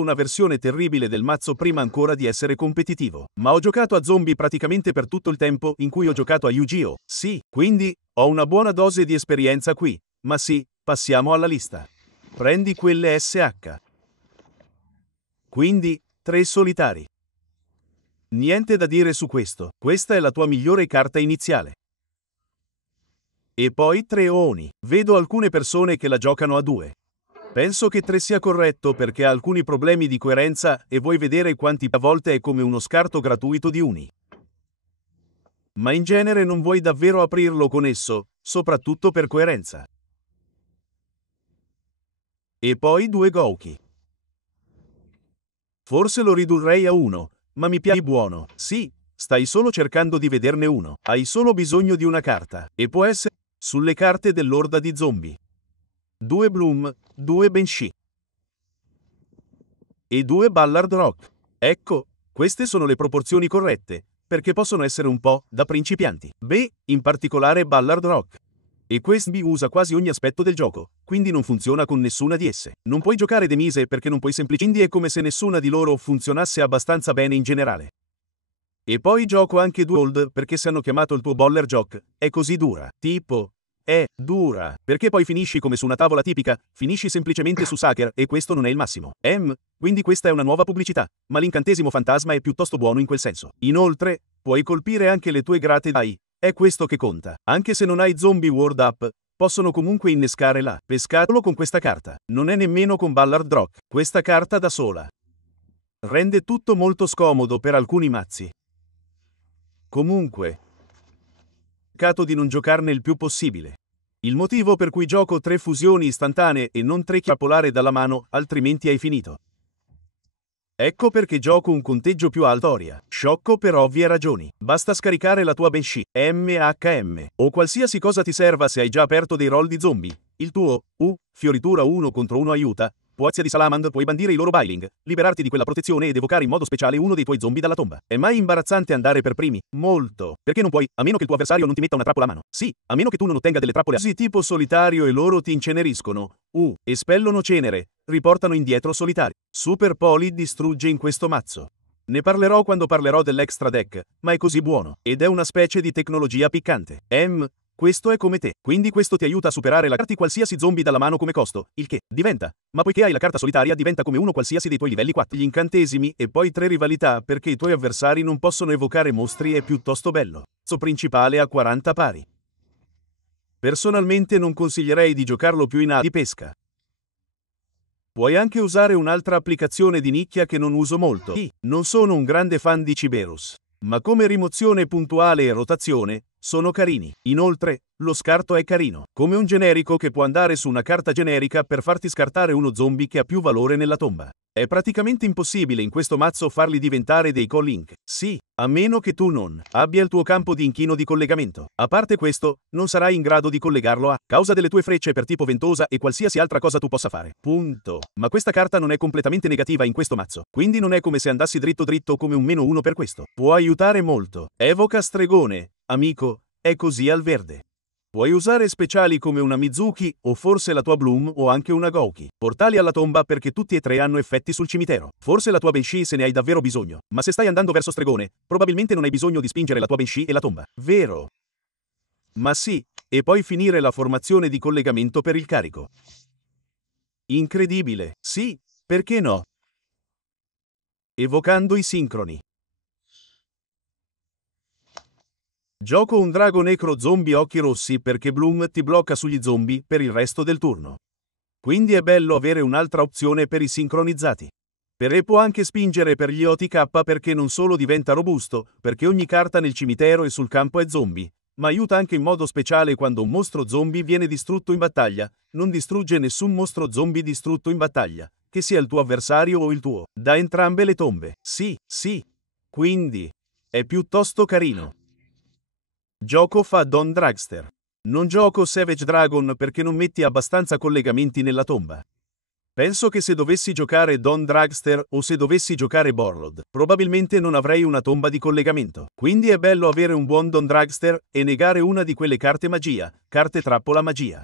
una versione terribile del mazzo prima ancora di essere competitivo. Ma ho giocato a zombie praticamente per tutto il tempo in cui ho giocato a Yu-Gi-Oh! Sì, quindi ho una buona dose di esperienza qui. Ma sì, passiamo alla lista. Prendi quelle SH. Quindi, 3 solitari. Niente da dire su questo, questa è la tua migliore carta iniziale. E poi 3 Oni. Vedo alcune persone che la giocano a 2. Penso che 3 sia corretto perché ha alcuni problemi di coerenza e vuoi vedere quanti a volte è come uno scarto gratuito di Uni. Ma in genere non vuoi davvero aprirlo con esso, soprattutto per coerenza. E poi 2 Gouki. Forse lo ridurrei a 1, ma mi piace buono. Sì, stai solo cercando di vederne uno. Hai solo bisogno di una carta, e può essere sulle carte dell'orda di zombie. 2 Bloom, 2 Banshee. E 2 Ballard Rock. Ecco, queste sono le proporzioni corrette, perché possono essere un po' da principianti. Beh, in particolare Ballard Rock. E Questby usa quasi ogni aspetto del gioco, quindi non funziona con nessuna di esse. Non puoi giocare The Mise perché non puoi semplicemente, è come se nessuna di loro funzionasse abbastanza bene in generale. E poi gioco anche Duold perché se hanno chiamato il tuo Boller Jock, è così dura. Tipo, è dura, perché poi finisci come su una tavola tipica, finisci semplicemente su Saker e questo non è il massimo. Quindi questa è una nuova pubblicità, ma l'incantesimo fantasma è piuttosto buono in quel senso. Inoltre, puoi colpire anche le tue grate dai. È questo che conta. Anche se non hai zombie ward up, possono comunque innescare la pescatolo con questa carta. Non è nemmeno con Ballard Rock. Questa carta da sola rende tutto molto scomodo per alcuni mazzi. Comunque, cercato di non giocarne il più possibile. Il motivo per cui gioco 3 fusioni istantanee e non 3 chiappolare dalla mano, altrimenti hai finito. Ecco perché gioco un conteggio più alto Oria. Sciocco per ovvie ragioni. Basta scaricare la tua Banshee, MHM, o qualsiasi cosa ti serva se hai già aperto dei roll di zombie. Il tuo, fioritura 1 contro 1 aiuta. Puazia di Salamand, puoi bandire i loro bailing, liberarti di quella protezione ed evocare in modo speciale uno dei tuoi zombie dalla tomba. È mai imbarazzante andare per primi? Molto. Perché non puoi, a meno che il tuo avversario non ti metta una trappola a mano. Sì, a meno che tu non ottenga delle trappole così tipo solitario e loro ti inceneriscono. Espellono cenere, riportano indietro solitario. Super Poli distrugge in questo mazzo. Ne parlerò quando parlerò dell'extra deck, ma è così buono. Ed è una specie di tecnologia piccante. Questo è come te, quindi questo ti aiuta a superare la carta qualsiasi zombie dalla mano come costo, il che diventa, ma poiché hai la carta solitaria diventa come uno qualsiasi dei tuoi livelli 4. Gli incantesimi e poi 3 rivalità perché i tuoi avversari non possono evocare mostri è piuttosto bello. Mazzo principale a 40 pari. Personalmente non consiglierei di giocarlo più in A di pesca. Puoi anche usare un'altra applicazione di nicchia che non uso molto. Non sono un grande fan di Ciberus, ma come rimozione puntuale e rotazione, sono carini. Inoltre, lo scarto è carino, come un generico che può andare su una carta generica per farti scartare uno zombie che ha più valore nella tomba. È praticamente impossibile in questo mazzo farli diventare dei call-link. Sì, a meno che tu non abbia il tuo campo di inchino di collegamento. A parte questo, non sarai in grado di collegarlo a causa delle tue frecce per tipo ventosa e qualsiasi altra cosa tu possa fare. Punto. Ma questa carta non è completamente negativa in questo mazzo, quindi non è come se andassi dritto dritto come un -1 per questo. Può aiutare molto. Evoca stregone, amico, è così al verde. Puoi usare speciali come una Mizuki, o forse la tua Bloom o anche una Gouki. Portali alla tomba perché tutti e 3 hanno effetti sul cimitero. Forse la tua Banshee se ne hai davvero bisogno, ma se stai andando verso stregone, probabilmente non hai bisogno di spingere la tua Banshee e la tomba. Vero? Ma sì, e poi finire la formazione di collegamento per il carico. Incredibile, sì, perché no? Evocando i sincroni. Gioco un drago necro zombie occhi rossi perché Bloom ti blocca sugli zombie per il resto del turno. Quindi è bello avere un'altra opzione per i sincronizzati. E può anche spingere per gli OTK perché non solo diventa robusto, perché ogni carta nel cimitero e sul campo è zombie, ma aiuta anche in modo speciale quando un mostro zombie viene distrutto in battaglia, non distrugge nessun mostro zombie distrutto in battaglia, che sia il tuo avversario o il tuo, da entrambe le tombe. Sì. Quindi, è piuttosto carino. Gioco fa Don Dragster. Non gioco Savage Dragon perché non metti abbastanza collegamenti nella tomba. Penso che se dovessi giocare Don Dragster o se dovessi giocare Borrod, probabilmente non avrei una tomba di collegamento. Quindi è bello avere un buon Don Dragster e negare una di quelle carte magia, carte trappola magia.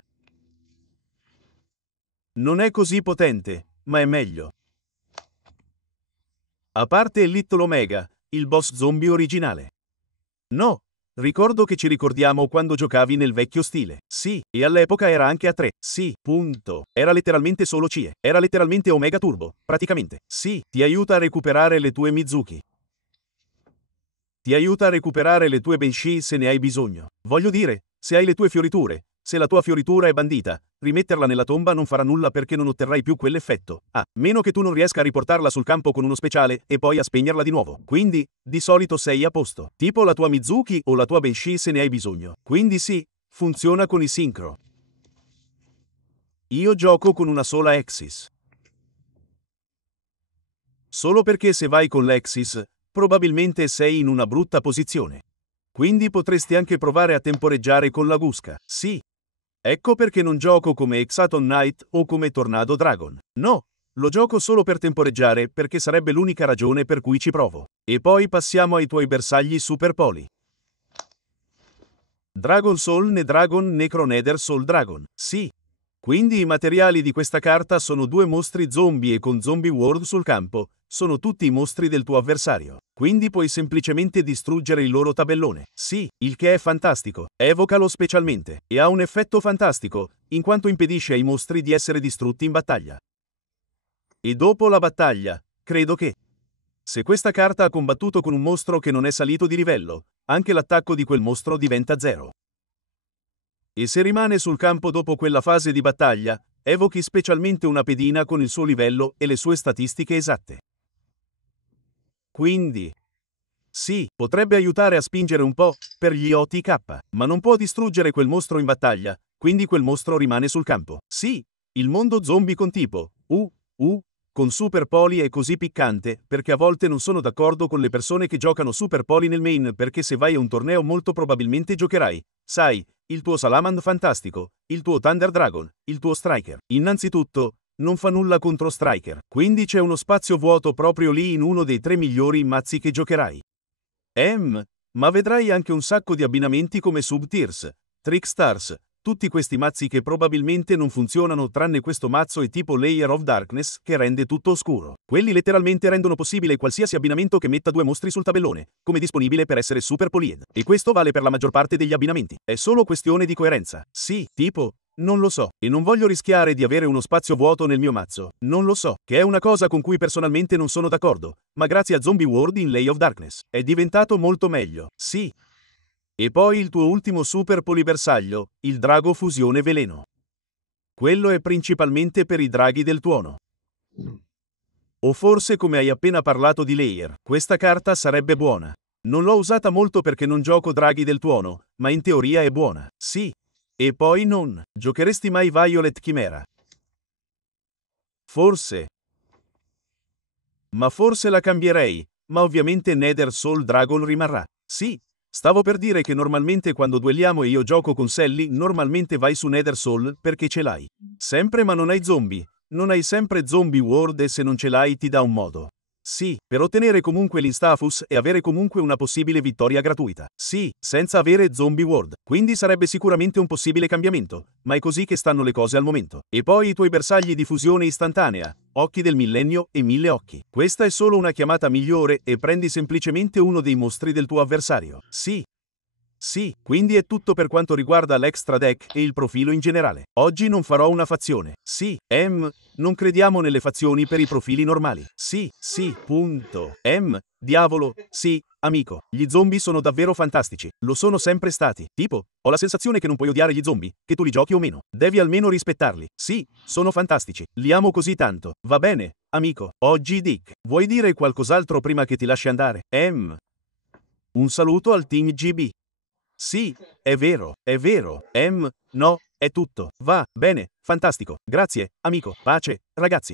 Non è così potente, ma è meglio. A parte Little Omega, il boss zombie originale. No. Ricordo che ci ricordiamo quando giocavi nel vecchio stile. Sì, e all'epoca era anche a 3. Sì, punto. Era letteralmente solo CE. Era letteralmente Omega Turbo, praticamente. Sì, ti aiuta a recuperare le tue Mizuki. Ti aiuta a recuperare le tue Banshee se ne hai bisogno. Voglio dire, se hai le tue fioriture, se la tua fioritura è bandita, rimetterla nella tomba non farà nulla perché non otterrai più quell'effetto. A meno che tu non riesca a riportarla sul campo con uno speciale e poi a spegnerla di nuovo. Quindi, di solito sei a posto. Tipo la tua Mizuki o la tua Banshee se ne hai bisogno. Quindi sì, funziona con i sincro. Io gioco con una sola Axis. Solo perché se vai con l'Axis, probabilmente sei in una brutta posizione. Quindi potresti anche provare a temporeggiare con la Gusca. Sì. Ecco perché non gioco come Hexaton Knight o come Tornado Dragon. No, lo gioco solo per temporeggiare perché sarebbe l'unica ragione per cui ci provo. E poi passiamo ai tuoi bersagli Super Poli. Dragon Soul né Dragon Necro Nether Soul Dragon. Sì. Quindi i materiali di questa carta sono 2 mostri zombie e con Zombie World sul campo, sono tutti i mostri del tuo avversario. Quindi puoi semplicemente distruggere il loro tabellone. Sì, il che è fantastico. Evocalo specialmente. E ha un effetto fantastico, in quanto impedisce ai mostri di essere distrutti in battaglia. E dopo la battaglia, credo che se questa carta ha combattuto con un mostro che non è salito di livello, anche l'attacco di quel mostro diventa 0. E se rimane sul campo dopo quella fase di battaglia, evochi specialmente una pedina con il suo livello e le sue statistiche esatte. Quindi, sì, potrebbe aiutare a spingere un po' per gli OTK, ma non può distruggere quel mostro in battaglia, quindi quel mostro rimane sul campo. Sì, il mondo zombie con tipo con Super Poli è così piccante, perché a volte non sono d'accordo con le persone che giocano Super Poli nel main perché se vai a un torneo molto probabilmente giocherai, sai, il tuo Salamand fantastico, il tuo Thunder Dragon, il tuo Striker. Innanzitutto, non fa nulla contro Striker, quindi c'è uno spazio vuoto proprio lì in uno dei 3 migliori mazzi che giocherai. Ma vedrai anche un sacco di abbinamenti come Sub-Tiers, Trickstars, tutti questi mazzi che probabilmente non funzionano tranne questo mazzo e tipo Layer of Darkness che rende tutto oscuro. Quelli letteralmente rendono possibile qualsiasi abbinamento che metta 2 mostri sul tabellone, come disponibile per essere Super Polied. E questo vale per la maggior parte degli abbinamenti. È solo questione di coerenza. Sì, tipo, non lo so, e non voglio rischiare di avere uno spazio vuoto nel mio mazzo. Non lo so, che è una cosa con cui personalmente non sono d'accordo, ma grazie a Zombie World in Layer of Darkness è diventato molto meglio. Sì. E poi il tuo ultimo super polibersaglio, il Drago Fusione Veleno. Quello è principalmente per i draghi del tuono. O forse come hai appena parlato di Layer, questa carta sarebbe buona. Non l'ho usata molto perché non gioco draghi del tuono, ma in teoria è buona. Sì. E poi non giocheresti mai Violet Chimera? Forse. Ma forse la cambierei, ma ovviamente Nether Soul Dragon rimarrà. Sì. Stavo per dire che normalmente quando duelliamo e io gioco con Sally, normalmente vai su Nether Soul perché ce l'hai. Sempre ma non hai zombie. Non hai sempre Zombie World e se non ce l'hai ti dà un modo. Sì, per ottenere comunque l'Instafus e avere comunque una possibile vittoria gratuita. Sì, senza avere Zombie World. Quindi sarebbe sicuramente un possibile cambiamento, ma è così che stanno le cose al momento. E poi i tuoi bersagli di fusione istantanea, Occhi del Millennio e 1000 occhi. Questa è solo una chiamata migliore e prendi semplicemente uno dei mostri del tuo avversario. Sì. Sì, quindi è tutto per quanto riguarda l'extra deck e il profilo in generale. Oggi non farò una fazione. Sì, non crediamo nelle fazioni per i profili normali. Sì, punto. Diavolo, sì, amico. Gli zombie sono davvero fantastici. Lo sono sempre stati. Tipo, ho la sensazione che non puoi odiare gli zombie, che tu li giochi o meno. Devi almeno rispettarli. Sì, sono fantastici. Li amo così tanto. Va bene, amico. Oggi Dick. Vuoi dire qualcos'altro prima che ti lasci andare? Un saluto al team GB. Sì, è vero, no, è tutto. Va, bene, fantastico. Grazie, amico. Pace, ragazzi.